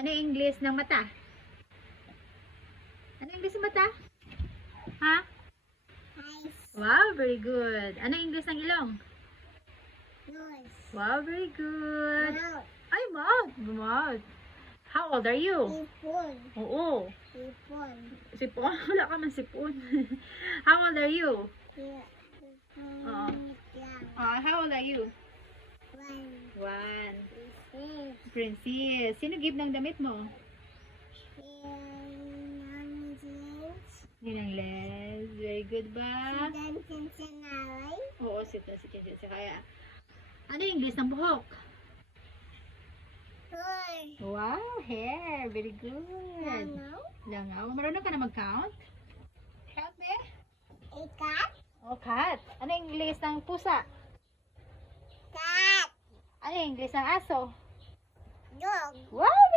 Ano yung English ng mata? Ano yung English ng mata? Ha? Eyes. Wow, very good. Ano yung English ng ilong? Nose. Wow, very good. Mouth. Ay, mouth. Mouth. How old are you? Sipon. Oo. Sipon. Sipon? Wala ka man sipon. How old are you? Yeah. How old are you? One. One. Six. Princess. Sino give ng damit mo? Yun ang Les. Very good ba? Oo, si Chinchin. Kaya, ano yung English ng buhok? Wow, hair. Very good. Langaw. Marunong ka na mag-count? Count me? Ikat. Oh, cat. Ano yung English ng pusa? Cat. Ano yung English ng aso? Dog. Wow!